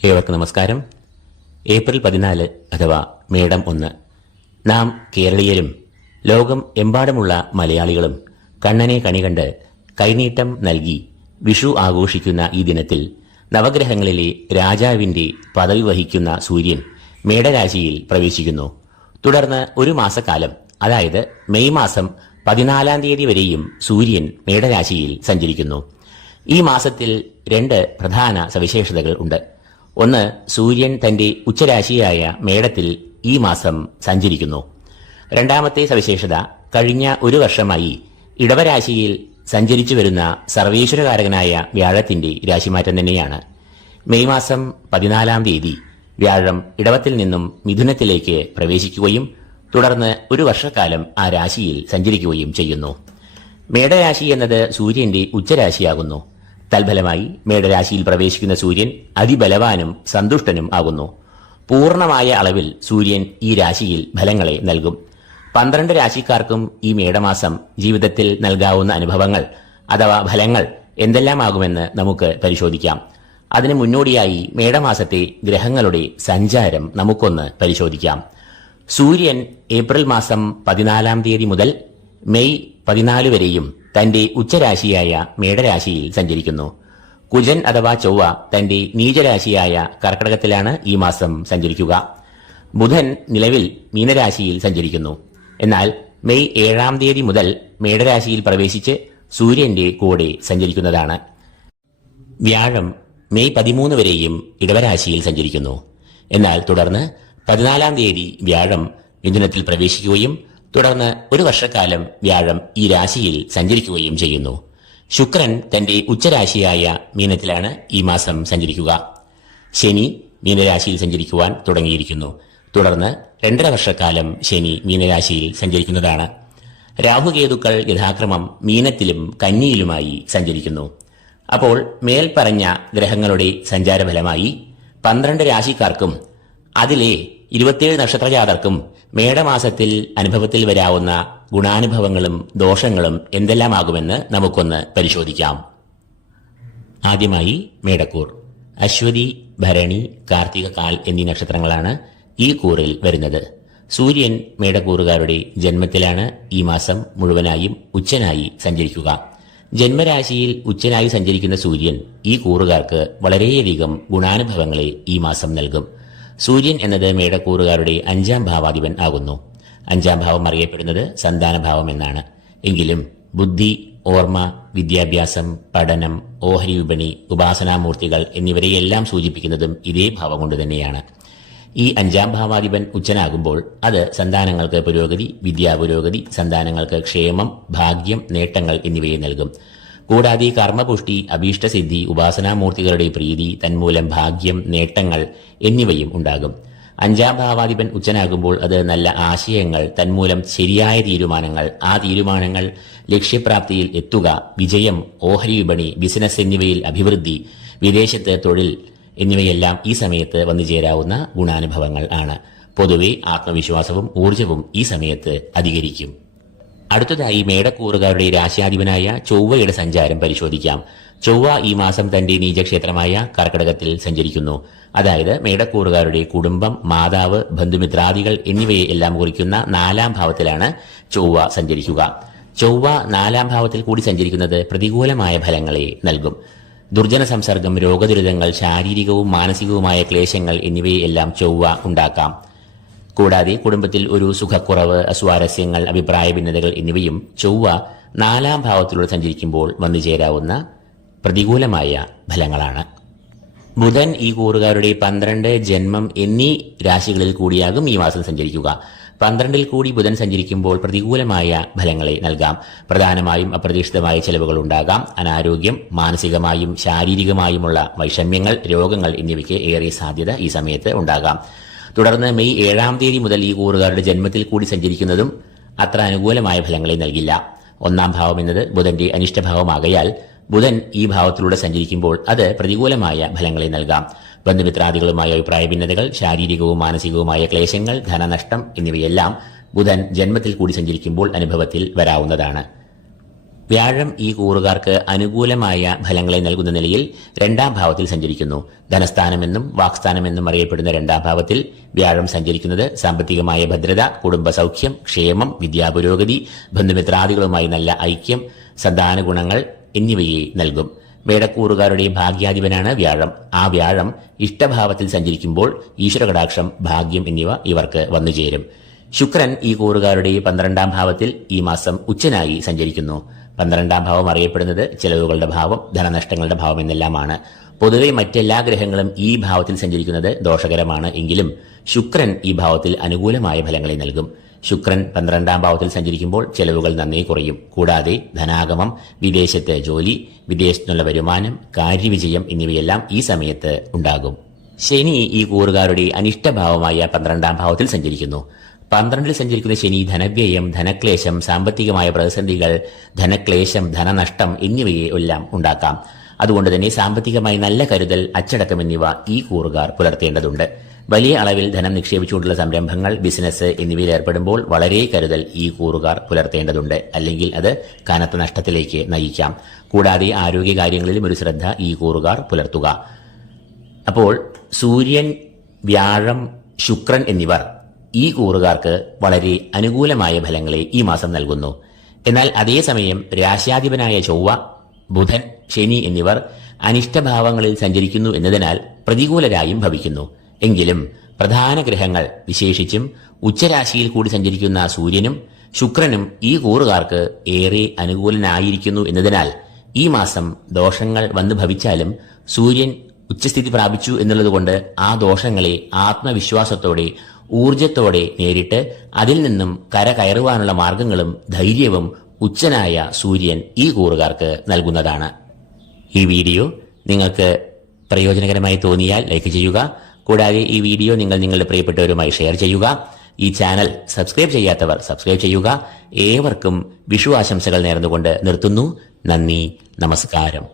ഏവർക്കും നമസ്കാരം. ഏപ്രിൽ 14 അഥവാ മേടം 1. നാം കേരളീയരും ലോകം എമ്പാടുമുള്ള മലയാളികളും കണ്ണനെ കണികണ്ട് കൈനീട്ടം നൽകി വിഷു ആഘോഷിക്കുന്ന ഈ ദിനത്തിൽ നവഗ്രഹങ്ങളിലെ രാജാവിന്റെ പദവി വഹിക്കുന്ന സൂര്യൻ മേടരാശിയിൽ പ്രവേശിക്കുന്നു. തുടർന്ന് ഒരു മാസക്കാലം, അതായത് മെയ് മാസം 14 തീയതി വരെയും സൂര്യൻ മേടരാശിയിൽ സഞ്ചരിക്കുന്നു. ഈ മാസത്തിൽ 2 പ്രധാന സവിശേഷതകൾ ഉണ്ട്. ഒന്ന്, സൂര്യൻ തന്റെ ഉച്ചരാശിയായ മേടത്തിൽ ഈ മാസം സഞ്ചരിക്കുന്നു. രണ്ടാമത്തെ സവിശേഷത, കഴിഞ്ഞ ഒരു വർഷമായി ഇടവരാശിയിൽ സഞ്ചരിച്ചു വരുന്ന സർവേശ്വരകാരകനായ വ്യാഴത്തിന്റെ രാശിമാറ്റം തന്നെയാണ്. മെയ് മാസം 14 തീയതി വ്യാഴം ഇടവത്തിൽ നിന്നും മിഥുനത്തിലേക്ക് പ്രവേശിക്കുകയും തുടർന്ന് ഒരു വർഷക്കാലം ആ രാശിയിൽ സഞ്ചരിക്കുകയും ചെയ്യുന്നു. മേടരാശി എന്നത് സൂര്യന്റെ ഉച്ചരാശിയാകുന്നു. തൽഫലമായി മേടരാശിയിൽ പ്രവേശിക്കുന്ന സൂര്യൻ അതിബലവാനും സന്തുഷ്ടനും ആകുന്നു. പൂർണ്ണമായ അളവിൽ സൂര്യൻ ഈ രാശിയിൽ ഫലങ്ങളെ നൽകും. 12 രാശിക്കാർക്കും ഈ മേടമാസം ജീവിതത്തിൽ നൽകാവുന്ന അനുഭവങ്ങൾ അഥവാ ഫലങ്ങൾ എന്തെല്ലാമാകുമെന്ന് നമുക്ക് പരിശോധിക്കാം. അതിനു മുന്നോടിയായി മേടമാസത്തെ ഗ്രഹങ്ങളുടെ സഞ്ചാരം നമുക്കൊന്ന് പരിശോധിക്കാം. സൂര്യൻ ഏപ്രിൽ മാസം 14 തീയതി മുതൽ മെയ് 14 വരെയും തന്റെ ഉച്ചരാശിയായ മേടരാശിയിൽ സഞ്ചരിക്കുന്നു. കുജൻ അഥവാ ചൊവ്വ തന്റെ നീചരാശിയായ കർക്കടകത്തിലാണ് ഈ മാസം സഞ്ചരിക്കുക. ബുധൻ നിലവിൽ മീനരാശിയിൽ സഞ്ചരിക്കുന്നു. എന്നാൽ മെയ് 7 തീയതി മുതൽ മേടരാശിയിൽ പ്രവേശിച്ച് സൂര്യന്റെ കൂടെ സഞ്ചരിക്കുന്നതാണ്. വ്യാഴം മെയ് 13 വരെയും ഇടവരാശിയിൽ സഞ്ചരിക്കുന്നു. എന്നാൽ തുടർന്ന് 14 തീയതി വ്യാഴം മിഥുനത്തിൽ പ്രവേശിക്കുകയും തുടർന്ന് ഒരു വർഷക്കാലം വ്യാഴം ഈ രാശിയിൽ സഞ്ചരിക്കുകയും ചെയ്യുന്നു. ശുക്രൻ തന്റെ ഉച്ചരാശിയായ മീനത്തിലാണ് ഈ മാസം സഞ്ചരിക്കുക. ശനി മീനരാശിയിൽ സഞ്ചരിക്കുവാൻ തുടങ്ങിയിരിക്കുന്നു. തുടർന്ന് 2.5 വർഷക്കാലം ശനി മീനരാശിയിൽ സഞ്ചരിക്കുന്നതാണ്. രാഹുകേതുക്കൾ യഥാക്രമം മീനത്തിലും കന്നിയിലുമായി സഞ്ചരിക്കുന്നു. അപ്പോൾ മേൽപ്പറഞ്ഞ ഗ്രഹങ്ങളുടെ സഞ്ചാരഫലമായി 12 രാശിക്കാർക്കും അതിലെ 27 നക്ഷത്രജാതർക്കും മേടമാസത്തിൽ അനുഭവത്തിൽ വരാവുന്ന ഗുണാനുഭവങ്ങളും ദോഷങ്ങളും എന്തെല്ലാമാകുമെന്ന് നമുക്കൊന്ന് പരിശോധിക്കാം. ആദ്യമായി മേടക്കൂർ. അശ്വതി, ഭരണി, കാർത്തിക, കാൽ എന്നീ നക്ഷത്രങ്ങളാണ് ഈ കൂറിൽ വരുന്നത്. സൂര്യൻ മേടക്കൂറുകാരുടെ ജന്മത്തിലാണ് ഈ മാസം മുഴുവനായും ഉച്ചനായി സഞ്ചരിക്കുക. ജന്മരാശിയിൽ ഉച്ചനായി സഞ്ചരിക്കുന്ന സൂര്യൻ ഈ കൂറുകാർക്ക് വളരെയധികം ഗുണാനുഭവങ്ങളെ ഈ മാസം നൽകും. സൂര്യൻ എന്നത് മേടക്കൂറുകാരുടെ 5ാം ഭാവാധിപൻ ആകുന്നു. 5ാം ഭാവം അറിയപ്പെടുന്നത് സന്താനഭാവം എന്നാണ്. എങ്കിലും ബുദ്ധി, ഓർമ്മ, വിദ്യാഭ്യാസം, പഠനം, ഓഹരി വിപണി, ഉപാസനാമൂർത്തികൾ എന്നിവരെയെല്ലാം സൂചിപ്പിക്കുന്നതും ഇതേ ഭാവം കൊണ്ട് തന്നെയാണ്. ഈ 5ാം ഭാവാധിപൻ ഉച്ചനാകുമ്പോൾ അത് സന്താനങ്ങൾക്ക് പുരോഗതി, വിദ്യാപുരോഗതി, സന്താനങ്ങൾക്ക് ക്ഷേമം, ഭാഗ്യം, നേട്ടങ്ങൾ എന്നിവയെ നൽകും. കൂടാതെ കർമ്മപുഷ്ടി, അഭീഷ്ടസിദ്ധി, ഉപാസനാമൂർത്തികളുടെ പ്രീതി, തന്മൂലം ഭാഗ്യം, നേട്ടങ്ങൾ എന്നിവയും ഉണ്ടാകും. 5ാം ഭാവാധിപൻ ഉച്ചനാകുമ്പോൾ അത് നല്ല ആശയങ്ങൾ, തന്മൂലം ശരിയായ തീരുമാനങ്ങൾ, ആ തീരുമാനങ്ങൾ ലക്ഷ്യപ്രാപ്തിയിൽ എത്തുക, വിജയം, ഓഹരി വിപണി, ബിസിനസ് എന്നിവയിൽ അഭിവൃദ്ധി, വിദേശത്ത് തൊഴിൽ എന്നിവയെല്ലാം ഈ സമയത്ത് വന്നുചേരാവുന്ന ഗുണാനുഭവങ്ങൾ ആണ്. പൊതുവെ ആത്മവിശ്വാസവും ഊർജവും ഈ സമയത്ത് അധികരിക്കും. അടുത്തതായി മേടക്കൂറുകാരുടെ രാശ്യാധിപനായ ചൊവ്വയുടെ സഞ്ചാരം പരിശോധിക്കാം. ചൊവ്വ ഈ മാസം തന്റെ നീചക്ഷേത്രമായ കർക്കടകത്തിൽ സഞ്ചരിക്കുന്നു. അതായത് മേടക്കൂറുകാരുടെ കുടുംബം, മാതാവ്, ബന്ധുമിത്രാദികൾ എന്നിവയെ എല്ലാം കുറിക്കുന്ന 4ാം ഭാവത്തിലാണ് ചൊവ്വ സഞ്ചരിക്കുക. ചൊവ്വ 4ാം ഭാവത്തിൽ കൂടി സഞ്ചരിക്കുന്നത് പ്രതികൂലമായ ഫലങ്ങളെ നൽകും. ദുർജന സംസർഗം, രോഗദുരിതങ്ങൾ, ശാരീരികവും മാനസികവുമായ ക്ലേശങ്ങൾ എന്നിവയെല്ലാം ചൊവ്വ ഉണ്ടാക്കാം. കൂടാതെ കുടുംബത്തിൽ ഒരു സുഖക്കുറവ്, അസ്വാരസ്യങ്ങൾ, അഭിപ്രായ ഭിന്നതകൾ എന്നിവയും ചൊവ്വ 4ാം ഭാവത്തിലൂടെ സഞ്ചരിക്കുമ്പോൾ വന്നുചേരാവുന്ന പ്രതികൂലമായ ഫലങ്ങളാണ്. ബുധൻ ഈ കൂറുകാരുടെ 12, ജന്മം എന്നീ രാശികളിൽ കൂടിയാകും ഈ മാസം സഞ്ചരിക്കുക. 12ൽ കൂടി ബുധൻ സഞ്ചരിക്കുമ്പോൾ പ്രതികൂലമായ ഫലങ്ങളെ നൽകാം. പ്രധാനമായും അപ്രതീക്ഷിതമായ ചെലവുകൾ ഉണ്ടാകാം. അനാരോഗ്യം, മാനസികമായും ശാരീരികമായുമുള്ള വൈഷമ്യങ്ങൾ, രോഗങ്ങൾ എന്നിവയ്ക്ക് ഏറെ സാധ്യത ഈ സമയത്ത് ഉണ്ടാകാം. തുടർന്ന് മെയ് 7 തീയതി മുതൽ ഈ കൂറുകാരുടെ ജന്മത്തിൽ കൂടി സഞ്ചരിക്കുന്നതും അത്ര അനുകൂലമായ ഫലങ്ങളെ നൽകില്ല. 1ാം ഭാവം എന്നത് ബുധന്റെ അനിഷ്ടഭാവമാകയാൽ ബുധൻ ഈ ഭാവത്തിലൂടെ സഞ്ചരിക്കുമ്പോൾ അത് പ്രതികൂലമായ ഫലങ്ങളെ നൽകാം. ബന്ധുമിത്രാദികളുമായ അഭിപ്രായ ഭിന്നതകൾ, ശാരീരികവും മാനസികവുമായ ക്ലേശങ്ങൾ, ധനനഷ്ടം എന്നിവയെല്ലാം ബുധൻ ജന്മത്തിൽ കൂടി സഞ്ചരിക്കുമ്പോൾ അനുഭവത്തിൽ വരാവുന്നതാണ്. വ്യാഴം ഈ കൂറുകാർക്ക് അനുകൂലമായ ഫലങ്ങളെ നൽകുന്ന നിലയിൽ രണ്ടാം ഭാവത്തിൽ സഞ്ചരിക്കുന്നു. ധനസ്ഥാനമെന്നും വാക്സ്ഥാനമെന്നും അറിയപ്പെടുന്ന രണ്ടാം ഭാവത്തിൽ വ്യാഴം സഞ്ചരിക്കുന്നത് സാമ്പത്തികമായ ഭദ്രത, കുടുംബ സൗഖ്യം, ക്ഷേമം, വിദ്യാപുരോഗതി, ബന്ധുമിത്രാദികളുമായി നല്ല ഐക്യം, സന്താന ഗുണങ്ങൾ എന്നിവയെ നൽകും. മേടക്കൂറുകാരുടെ ഭാഗ്യാധിപനാണ് വ്യാഴം. ആ വ്യാഴം ഇഷ്ടഭാവത്തിൽ സഞ്ചരിക്കുമ്പോൾ ഈശ്വരകടാക്ഷം, ഭാഗ്യം എന്നിവ ഇവർക്ക് വന്നുചേരും. ശുക്രൻ ഈ കൂറുകാരുടെ 12ാം ഭാവത്തിൽ ഈ മാസം ഉച്ചനായി സഞ്ചരിക്കുന്നു. 12ാം ഭാവം അറിയപ്പെടുന്നത് ചെലവുകളുടെ ഭാവം, ധനനഷ്ടങ്ങളുടെ ഭാവം എന്നെല്ലാമാണ്. പൊതുവെ മറ്റെല്ലാ ഗ്രഹങ്ങളും ഈ ഭാവത്തിൽ സഞ്ചരിക്കുന്നത് ദോഷകരമാണ്. എങ്കിലും ശുക്രൻ ഈ ഭാവത്തിൽ അനുകൂലമായ ഫലങ്ങളെ നൽകും. ശുക്രൻ 12ാം ഭാവത്തിൽ സഞ്ചരിക്കുമ്പോൾ ചെലവുകൾ നന്നേ കുറയും. കൂടാതെ ധനാഗമം, വിദേശത്ത് ജോലി, വിദേശത്തുനിന്നുള്ള വരുമാനം, കാര്യവിജയം എന്നിവയെല്ലാം ഈ സമയത്ത് ഉണ്ടാകും. ശനി ഈ കൂറുകാരുടെ അനിഷ്ടഭാവമായ 12ാം ഭാവത്തിൽ സഞ്ചരിക്കുന്നു. 12ൽ സഞ്ചരിക്കുന്ന ശനി ധനവ്യയം, ധനക്ലേശം, സാമ്പത്തികമായ പ്രതിസന്ധികൾ, ധനക്ലേശം, ധനനഷ്ടം എന്നിവയെ എല്ലാം ഉണ്ടാക്കാം. അതുകൊണ്ട് തന്നെ സാമ്പത്തികമായി നല്ല കരുതൽ, അച്ചടക്കം എന്നിവ ഈ കൂറുകാർ പുലർത്തേണ്ടതുണ്ട്. വലിയ അളവിൽ ധനം നിക്ഷേപിച്ചുകൊണ്ടുള്ള സംരംഭങ്ങൾ, ബിസിനസ് എന്നിവയിൽ ഏർപ്പെടുമ്പോൾ വളരെ കരുതൽ ഈ കൂറുകാർ പുലർത്തേണ്ടതുണ്ട്. അല്ലെങ്കിൽ അത് കനത്ത നഷ്ടത്തിലേക്ക് നയിക്കാം. കൂടാതെ ആരോഗ്യകാര്യങ്ങളിലും ഒരു ശ്രദ്ധ ഈ കൂറുകാർ പുലർത്തുക. അപ്പോൾ സൂര്യൻ, വ്യാഴം, ശുക്രൻ എന്നിവർ ഈ കൂറുകാർക്ക് വളരെ അനുകൂലമായ ഫലങ്ങളെ ഈ മാസം നൽകുന്നു. എന്നാൽ അതേസമയം രാശ്യാധിപനായ ചൊവ്വ, ബുധൻ, ശനി എന്നിവർ അനിഷ്ടഭാവങ്ങളിൽ സഞ്ചരിക്കുന്നു എന്നതിനാൽ പ്രതികൂലരായും ഭവിക്കുന്നു. എങ്കിലും പ്രധാന ഗ്രഹങ്ങൾ, വിശേഷിച്ചും ഉച്ചരാശിയിൽ കൂടി സഞ്ചരിക്കുന്ന സൂര്യനും ശുക്രനും ഈ കൂറുകാർക്ക് ഏറെ അനുകൂലനായിരിക്കുന്നു എന്നതിനാൽ ഈ മാസം ദോഷങ്ങൾ വന്നു ഭവിച്ചാലും സൂര്യൻ ഉച്ചസ്ഥിതി പ്രാപിച്ചു എന്നുള്ളതുകൊണ്ട് ആ ദോഷങ്ങളെ ആത്മവിശ്വാസത്തോടെ, ഊർജത്തോടെ നേരിട്ട് അതിൽ നിന്നും കരകയറുവാനുള്ള മാർഗങ്ങളും ധൈര്യവും ഉച്ചനായ സൂര്യൻ ഈ കൂറുകാർക്ക് നൽകുന്നതാണ്. ഈ വീഡിയോ നിങ്ങൾക്ക് പ്രയോജനകരമായി തോന്നിയാൽ ലൈക്ക് ചെയ്യുക. കൂടാതെ ഈ വീഡിയോ നിങ്ങൾ നിങ്ങളുടെ പ്രിയപ്പെട്ടവരുമായി ഷെയർ ചെയ്യുക. ഈ ചാനൽ സബ്സ്ക്രൈബ് ചെയ്യാത്തവർ സബ്സ്ക്രൈബ് ചെയ്യുക. ഏവർക്കും വിഷു ആശംസകൾ നേർന്നുകൊണ്ട് നിർത്തുന്നു. നന്ദി, നമസ്കാരം.